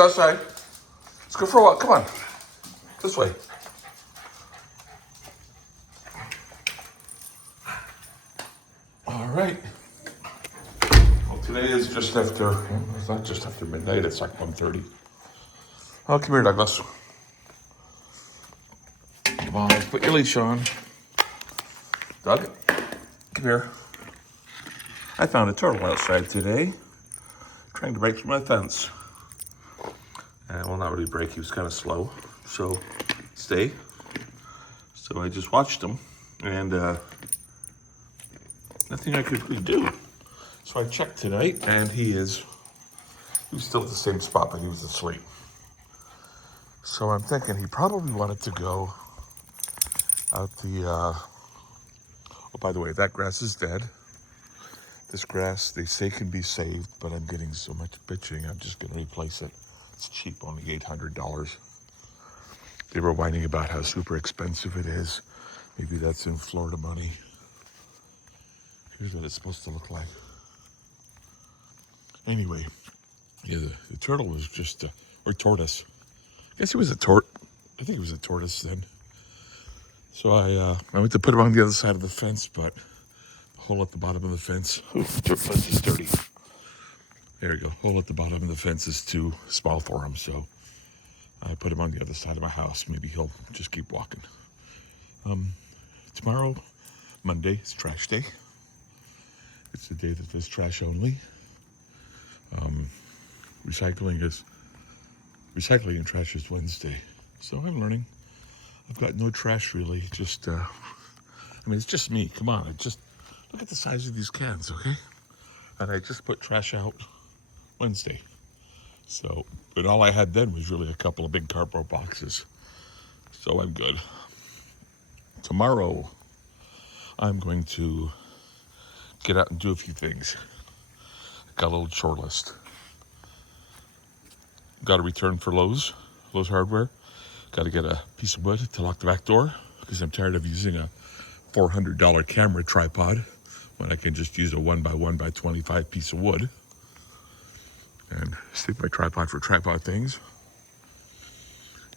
Outside. Let's go for a walk. Come on. This way. All right. Well, today is just after, it's not just after midnight, it's like 1:30. Oh, come here, Douglas. Come on, let's put your leash on. Doug, come here. I found a turtle outside today, trying to break through my fence. Well, not really break, he was kind of slow. So, stay. So I just watched him, and nothing I could really do. So I checked tonight, and he was still at the same spot, but he was asleep. So I'm thinking he probably wanted to go out the, oh, by the way, that grass is dead. This grass, they say, can be saved, but I'm getting so much bitching, I'm just going to replace it. It's cheap, only $800. They were whining about how super expensive it is. Maybe that's in Florida money. Here's what it's supposed to look like. Anyway, yeah, the turtle was just, or tortoise. I guess he was a I think he was a tortoise then. So I went to put him on the other side of the fence, but the hole at the bottom of the fence, the fence is dirty. There you go, hole at the bottom of the fence is too small for him, so I put him on the other side of my house. Maybe he'll just keep walking. Tomorrow, Monday, is trash day. It's the day that there's trash only. Recycling and trash is Wednesday. So I'm learning. I've got no trash really, just, it's just me, come on. Look at the size of these cans, okay? And I just put trash out Wednesday. So, but all I had then was really a couple of big cardboard boxes. So I'm good. Tomorrow, I'm going to get out and do a few things. Got a little chore list. Got to return for Lowe's Hardware. Got to get a piece of wood to lock the back door because I'm tired of using a $400 camera tripod when I can just use a 1x1x25 piece of wood and save my tripod for tripod things.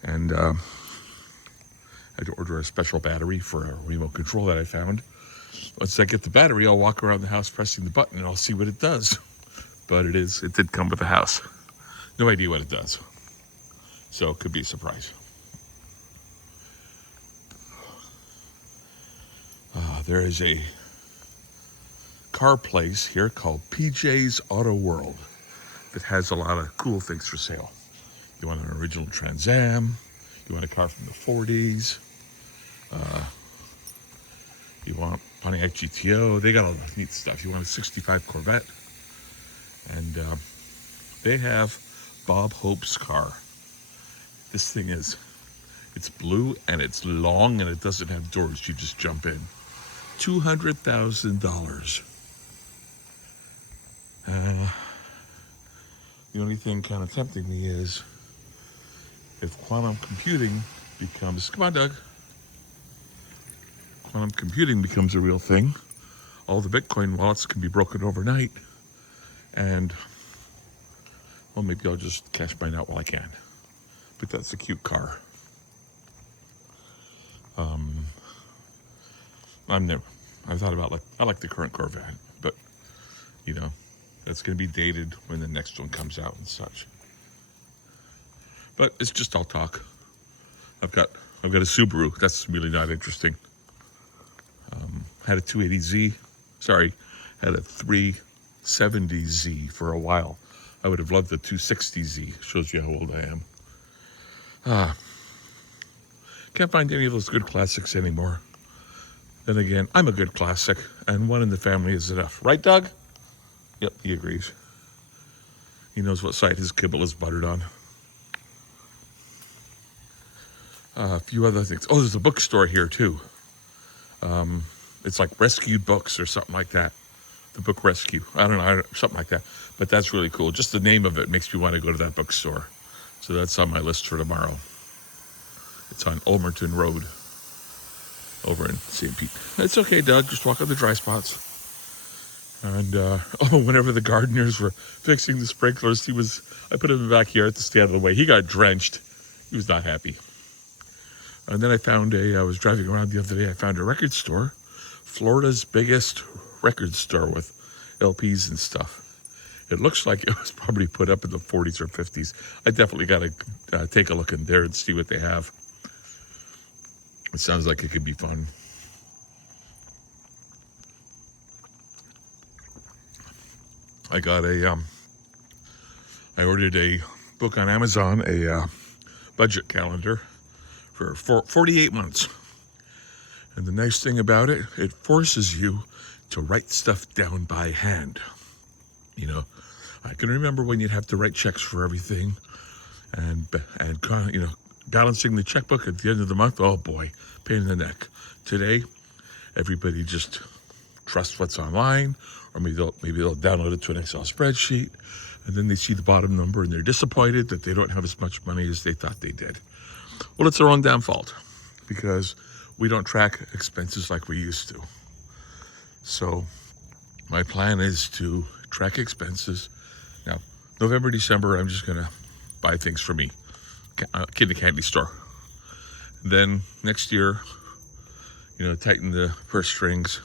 And I had to order a special battery for a remote control that I found. Once I get the battery, I'll walk around the house pressing the button and I'll see what it does. But it did come with the house. No idea what it does. So it could be a surprise. There is a car place here called PJ's Auto World that has a lot of cool things for sale. You want an original Trans Am, you want a car from the 40s, you want Pontiac GTO, they got all the neat stuff. You want a 65 Corvette, and they have Bob Hope's car. This thing it's blue and it's long and it doesn't have doors. You just jump in. $200,000. The only thing kind of tempting me is if quantum computing becomes, come on, Doug. Quantum computing becomes a real thing. All the Bitcoin wallets can be broken overnight. And, well, maybe I'll just cash mine out while I can. But that's a cute car. I thought about, I like the current Corvette, but, that's going to be dated when the next one comes out and such. But it's just all talk. I've got a Subaru. That's really not interesting. Had a 280Z. Had a 370Z for a while. I would have loved the 260Z. Shows you how old I am. Can't find any of those good classics anymore. Then again, I'm a good classic, and one in the family is enough. Right, Doug? Yep, he agrees. He knows what side his kibble is buttered on. A few other things. Oh, there's a bookstore here, too. It's like Rescue Books or something like that. The Book Rescue. I don't know, something like that. But that's really cool. Just the name of it makes me want to go to that bookstore. So that's on my list for tomorrow. It's on Ulmerton Road over in St. Pete. It's okay, Doug. Just walk on the dry spots. And whenever the gardeners were fixing the sprinklers, I put him in the backyard to stay out of the way. He got drenched. He was not happy. And then I was driving around the other day, I found a record store, Florida's biggest record store with LPs and stuff. It looks like it was probably put up in the 40s or 50s. I definitely got to take a look in there and see what they have. It sounds like it could be fun. I ordered a book on Amazon, a budget calendar for 48 months. And the nice thing about it, it forces you to write stuff down by hand. You know, I can remember when you'd have to write checks for everything and balancing the checkbook at the end of the month. Oh boy, pain in the neck. Today, everybody just trusts what's online, or maybe they'll download it to an Excel spreadsheet, and then they see the bottom number and they're disappointed that they don't have as much money as they thought they did. Well, it's their own damn fault because we don't track expenses like we used to. So my plan is to track expenses. Now, November, December, I'm just going to buy things for me. Kid in a candy store. Then next year, tighten the purse strings.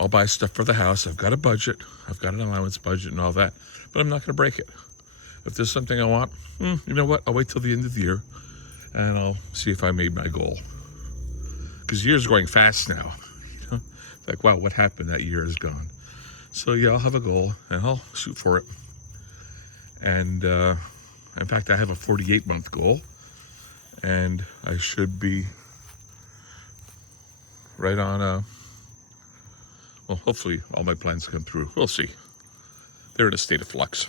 I'll buy stuff for the house. I've got a budget. I've got an allowance budget and all that, but I'm not going to break it. If there's something I want, you know what? I'll wait till the end of the year and I'll see if I made my goal. Because the year's going fast now. It's like, wow, what happened? That year is gone. So yeah, I'll have a goal and I'll shoot for it. And in fact, I have a 48-month goal, and I should be right on well, hopefully all my plans come through. We'll see. They're in a state of flux.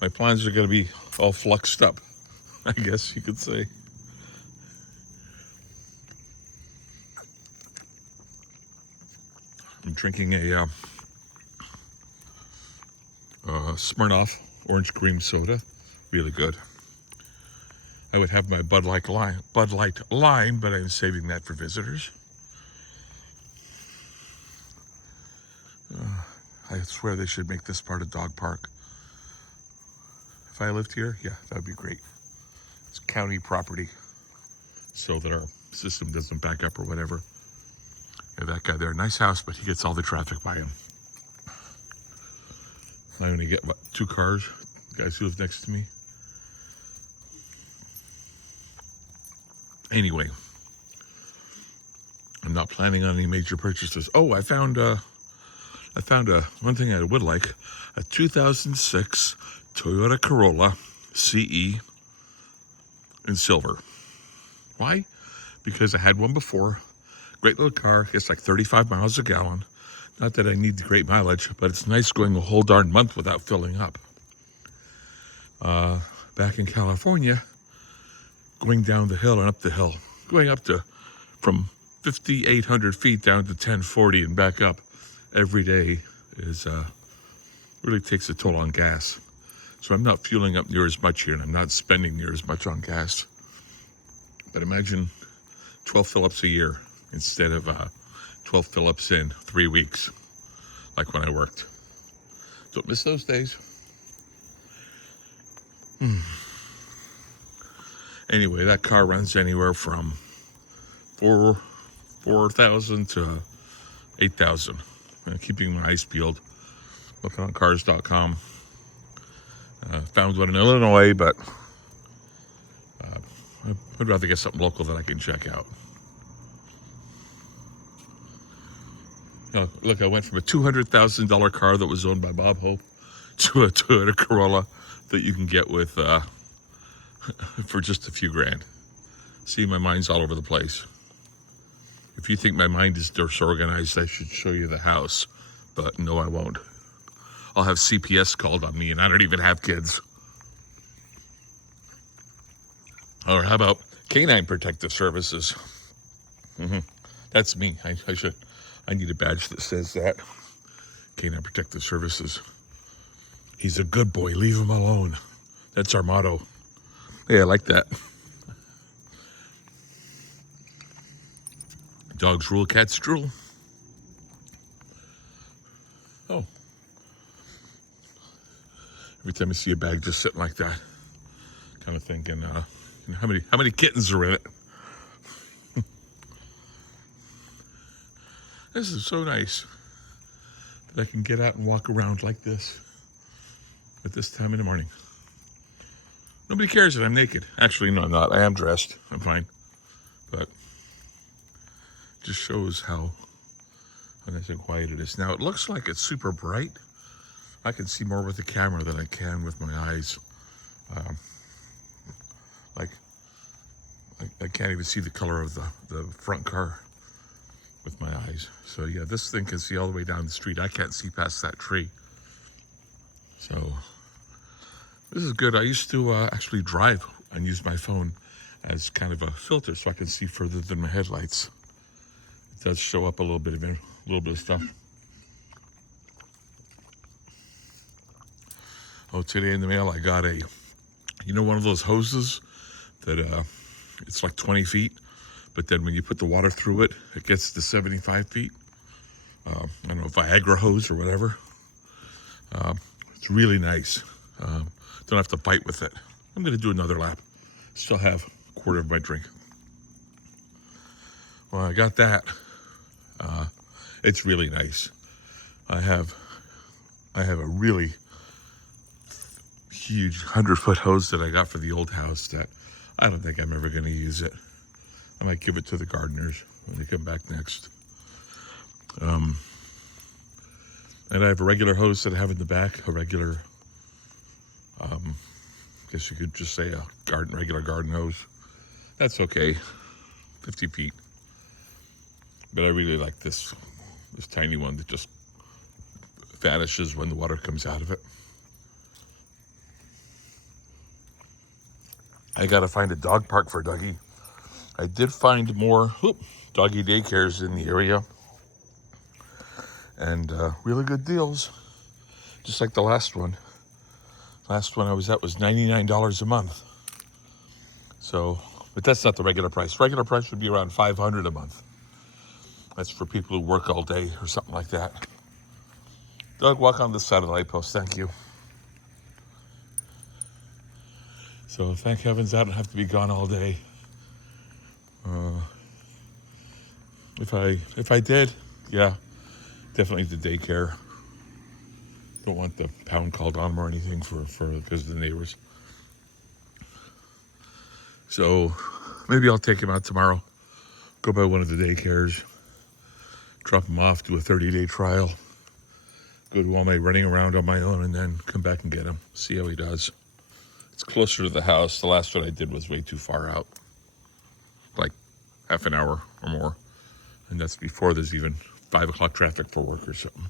My plans are going to be all fluxed up, I guess you could say. I'm drinking a Smirnoff orange cream soda. Really good. I would have my Bud Light Lime, but I'm saving that for visitors. I swear they should make this part a dog park. If I lived here, yeah, that would be great. It's county property, so that our system doesn't back up or whatever. Yeah, that guy there, nice house, but he gets all the traffic by him. I'm gonna get, 2 cars, guys who live next to me. Anyway, I'm not planning on any major purchases. Oh, I found one thing I would like, a 2006 Toyota Corolla CE in silver. Why? Because I had one before. Great little car, gets like 35 miles a gallon. Not that I need the great mileage, but it's nice going a whole darn month without filling up. Back in California, going down the hill and up the hill, going up to from 5,800 feet down to 1040 and back up every day is really takes a toll on gas. So I'm not fueling up near as much here, and I'm not spending near as much on gas. But imagine 12 fill-ups a year instead of 12 fill-ups in 3 weeks, like when I worked. Don't miss those days. Anyway, that car runs anywhere from 4,000 to 8,000. Keeping my eyes peeled. Looking on cars.com. Found one in Illinois, but I'd rather get something local that I can check out. Look, I went from a $200,000 car that was owned by Bob Hope to a Toyota Corolla that you can get with for just a few grand. See, my mind's all over the place. If you think my mind is disorganized, I should show you the house. But no, I won't. I'll have CPS called on me, and I don't even have kids. Or how about Canine Protective Services? That's me. I need a badge that says that. Canine Protective Services. He's a good boy. Leave him alone. That's our motto. Yeah, I like that. Dogs rule, cats drool. Oh, every time I see a bag just sitting like that, kind of thinking, how many kittens are in it? This is so nice that I can get out and walk around like this at this time in the morning. Nobody cares that I'm naked. Actually, no, I'm not. I am dressed. I'm fine. But it just shows how nice and quiet it is. Now, it looks like it's super bright. I can see more with the camera than I can with my eyes. Like, I can't even see the color of the front car with my eyes. So, yeah, this thing can see all the way down the street. I can't see past that tree. So, this is good. I used to actually drive and use my phone as kind of a filter so I can see further than my headlights. It does show up a little bit of stuff. Oh, today in the mail I got one of those hoses that it's like 20 feet, but then when you put the water through it, it gets to 75 feet. I don't know, Viagra hose or whatever. It's really nice. Don't have to fight with it. I'm going to do another lap. Still have a quarter of my drink. Well, I got that. It's really nice. I have a really huge 100-foot hose that I got for the old house that I don't think I'm ever going to use it. I might give it to the gardeners when they come back next. And I have a regular hose that I have in the back, a regular, I guess you could just say a regular garden hose. That's okay, 50 feet. But I really like this tiny one that just vanishes when the water comes out of it. I gotta find a dog park for Dougie. I did find more doggy daycares in the area. And really good deals, just like the last one. Last one I was at was $99 a month. So, but that's not the regular price. Regular price would be around $500 a month. That's for people who work all day or something like that. Doug, walk on this side of the light post. Thank you. So thank heavens I don't have to be gone all day. If I did, yeah, definitely the daycare. Don't want the pound called on them or anything for because of the neighbors. So maybe I'll take him out tomorrow. Go by one of the daycares. Drop him off, do a 30-day trial. Go do all my running around on my own and then come back and get him. See how he does. It's closer to the house. The last one I did was way too far out. Like half an hour or more. And that's before there's even 5 o'clock traffic for work or something.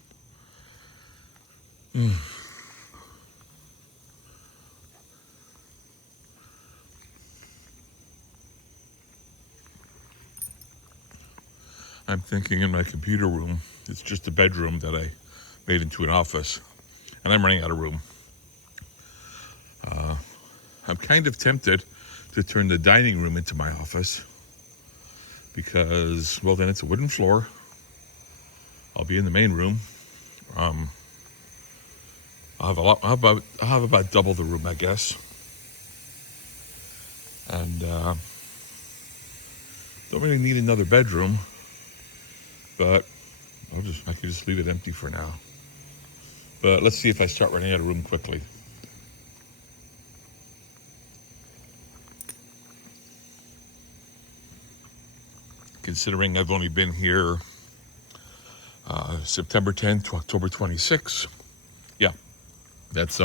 I'm thinking in my computer room, it's just a bedroom that I made into an office. And I'm running out of room. I'm kind of tempted to turn the dining room into my office. Because, well, then it's a wooden floor. I'll be in the main room. I'll have about double the room, I guess. And don't really need another bedroom, but I could just leave it empty for now. But let's see if I start running out of room quickly. Considering I've only been here September 10th to October 26th. Yeah, that's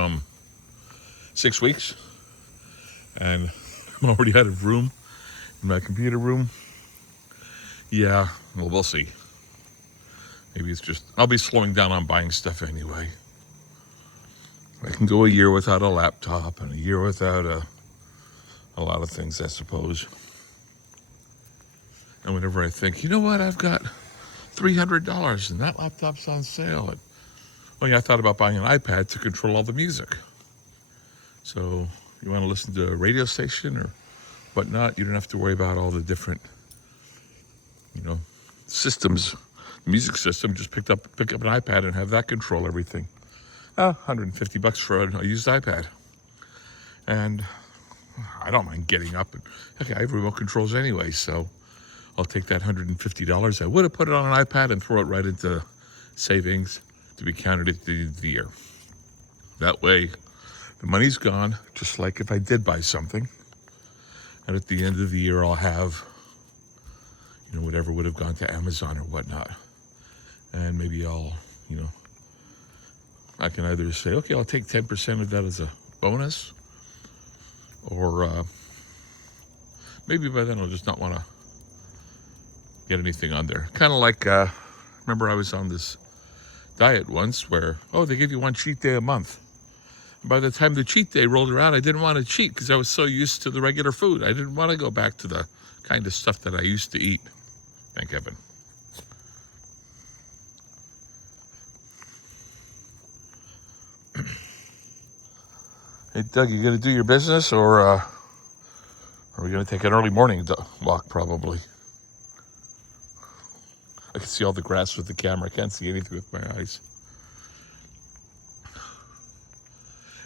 6 weeks. And I'm already out of room in my computer room. Yeah, well, we'll see. Maybe it's just, I'll be slowing down on buying stuff anyway. I can go a year without a laptop and a year without a lot of things, I suppose. And whenever I think, you know what, I've got $300 and that laptop's on sale. And, oh yeah, I thought about buying an iPad to control all the music. So you want to listen to a radio station or whatnot, you don't have to worry about all the different, systems, music system, just pick up an iPad and have that control everything. $150 for a used iPad. And I don't mind getting up. Okay, I have remote controls anyway, so I'll take that $150. I would have put it on an iPad and throw it right into savings to be counted at the end of the year. That way, the money's gone, just like if I did buy something. And at the end of the year, I'll have, whatever would have gone to Amazon or whatnot. And maybe I can either say, okay, I'll take 10% of that as a bonus, or maybe by then I'll just not want to get anything on there. Kind of like, remember I was on this diet once where, they give you one cheat day a month. By the time the cheat day rolled around, I didn't want to cheat because I was so used to the regular food. I didn't want to go back to the kind of stuff that I used to eat. Thank heaven. Hey, Doug, you going to do your business, or are we going to take an early morning walk, probably? I can see all the grass with the camera. I can't see anything with my eyes.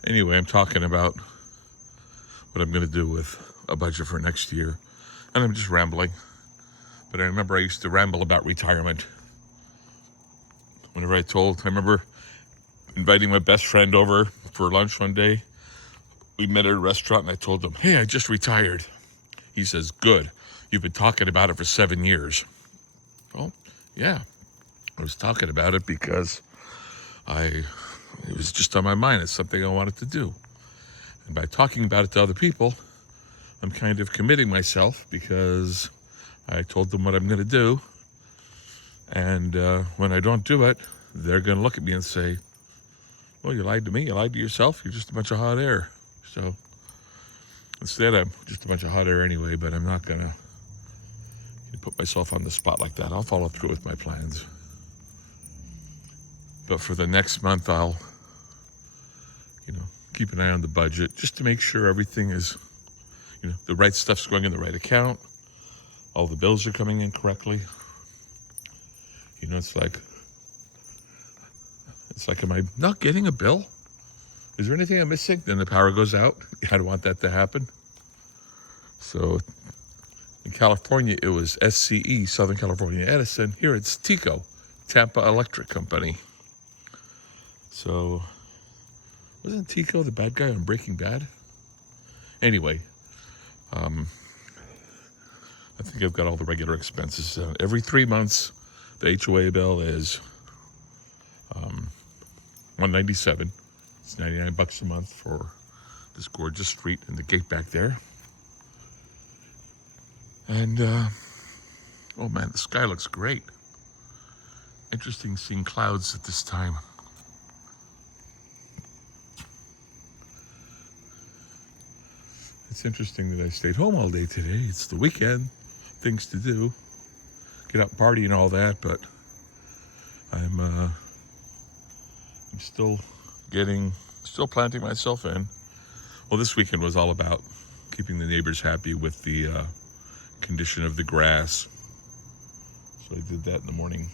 Anyway, I'm talking about what I'm going to do with a budget for next year. And I'm just rambling. But I remember I used to ramble about retirement. Whenever I remember inviting my best friend over for lunch one day. We met at a restaurant and I told him, hey, I just retired. He says, good. You've been talking about it for 7 years. Well, yeah. I was talking about it because it was just on my mind. It's something I wanted to do. And by talking about it to other people, I'm kind of committing myself because I told them what I'm going to do. And when I don't do it, they're going to look at me and say, well, you lied to me. You lied to yourself. You're just a bunch of hot air. So instead, I'm just a bunch of hot air anyway, but I'm not going to put myself on the spot like that. I'll follow through with my plans. But for the next month, I'll, keep an eye on the budget just to make sure everything is, the right stuff's going in the right account. All the bills are coming in correctly. It's like, am I not getting a bill? Is there anything I'm missing? Then the power goes out. I don't want that to happen. So in California, it was SCE, Southern California Edison. Here it's TECO, Tampa Electric Company. So wasn't TECO the bad guy on Breaking Bad? Anyway, I think I've got all the regular expenses. Every 3 months, the HOA bill is $197. It's $99 a month for this gorgeous street and the gate back there. And, oh man, the sky looks great. Interesting seeing clouds at this time. It's interesting that I stayed home all day today. It's the weekend, things to do, get out and party and all that, but I'm still planting myself in. Well, this weekend was all about keeping the neighbors happy with the condition of the grass. So I did that in the morning,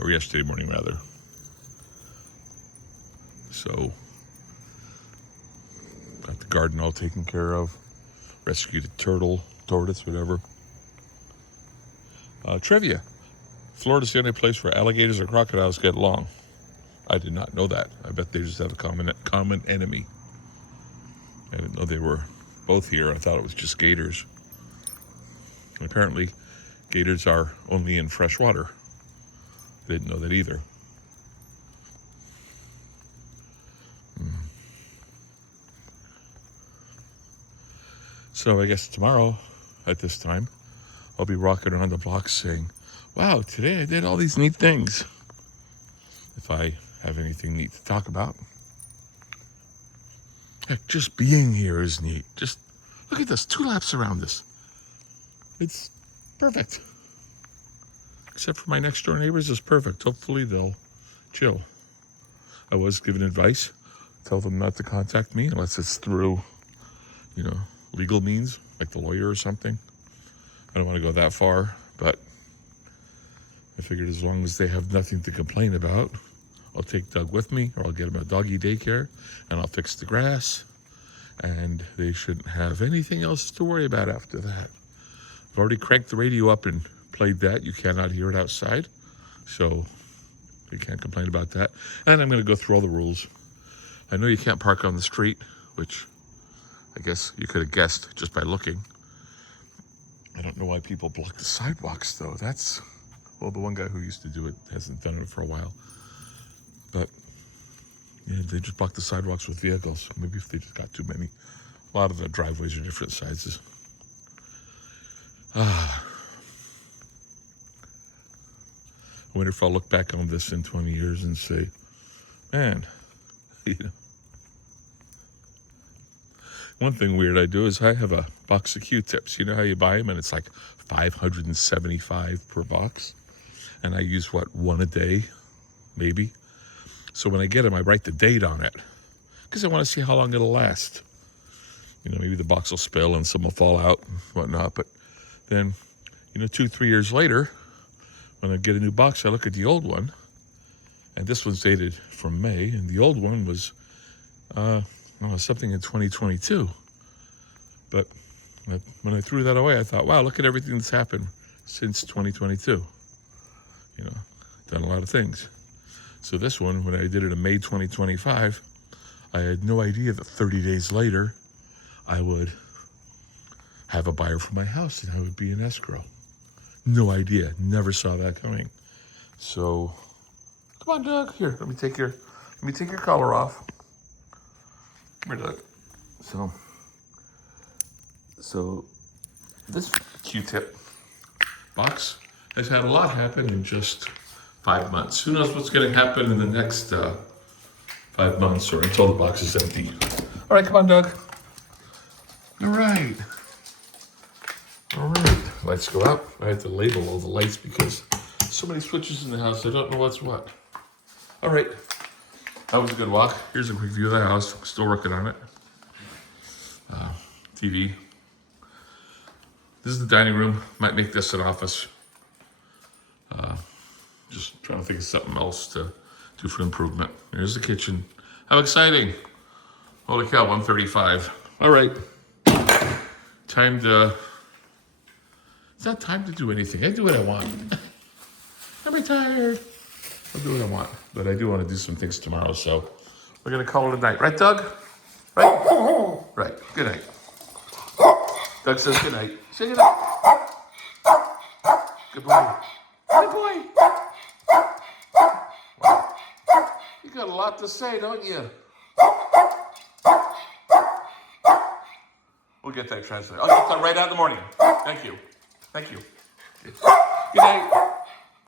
or yesterday morning rather. So got the garden all taken care of, rescued a tortoise, whatever. Trivia. Florida's the only place where alligators or crocodiles get along. I did not know that. I bet they just have a common enemy. I didn't know they were both here. I thought it was just gators. And apparently, gators are only in fresh water. I didn't know that either. So I guess tomorrow, at this time, I'll be walking around the block saying, wow, today I did all these neat things. If I have anything neat to talk about. Heck, just being here is neat. Just look at this, 2 laps around this. It's perfect. Except for my next door neighbors, it's perfect. Hopefully they'll chill. I was given advice. Tell them not to contact me unless it's through, legal means, like the lawyer or something. I don't want to go that far, but I figured as long as they have nothing to complain about, I'll take Doug with me, or I'll get him a doggy daycare, and I'll fix the grass, and they shouldn't have anything else to worry about after that. I've already cranked the radio up and played that. You cannot hear it outside, so you can't complain about that. And I'm going to go through all the rules. I know you can't park on the street, which I guess you could have guessed just by looking. I don't know why people block the sidewalks, though. Well, the one guy who used to do it hasn't done it for a while. But, yeah, they just block the sidewalks with vehicles. Maybe if they just got too many. A lot of the driveways are different sizes. I wonder if I'll look back on this in 20 years and say, man, you know. One thing weird I do is I have a box of Q-tips. You know how you buy them and it's like $575 per box? And I use, one a day, maybe? So when I get them, I write the date on it because I want to see how long it'll last. Maybe the box will spill and some will fall out and whatnot. But then, 2-3 years later, when I get a new box, I look at the old one. And this one's dated from May. And the old one was something in 2022. But when I threw that away, I thought, wow, look at everything that's happened since 2022. Done a lot of things. So this one, when I did it in May 2025, I had no idea that 30 days later, I would have a buyer for my house and I would be in escrow. No idea. Never saw that coming. So, come on, Doug. Here, let me take your collar off. Come here, Doug. So this Q-tip box has had a lot happen in just 5 months. Who knows what's going to happen in the next 5 months or until the box is empty. All right, come on, Doug. All right. Lights go out. I have to label all the lights because so many switches in the house, I don't know what's what. All right. That was a good walk. Here's a quick view of the house. Still working on it. TV. This is the dining room. Might make this an office. Just trying to think of something else to do for improvement. Here's the kitchen. How exciting. Holy cow, 1:35. All right. It's not time to do anything. I do what I want. I'm retired. I'll do what I want. But I do want to do some things tomorrow, so we're going to call it a night. Right, Doug? Right? Right. Good night. Doug says good night. Say good night. Good boy. Good boy. Wow. You got a lot to say, don't you? We'll get that translated. I'll get that right out in the morning. Thank you. Good night.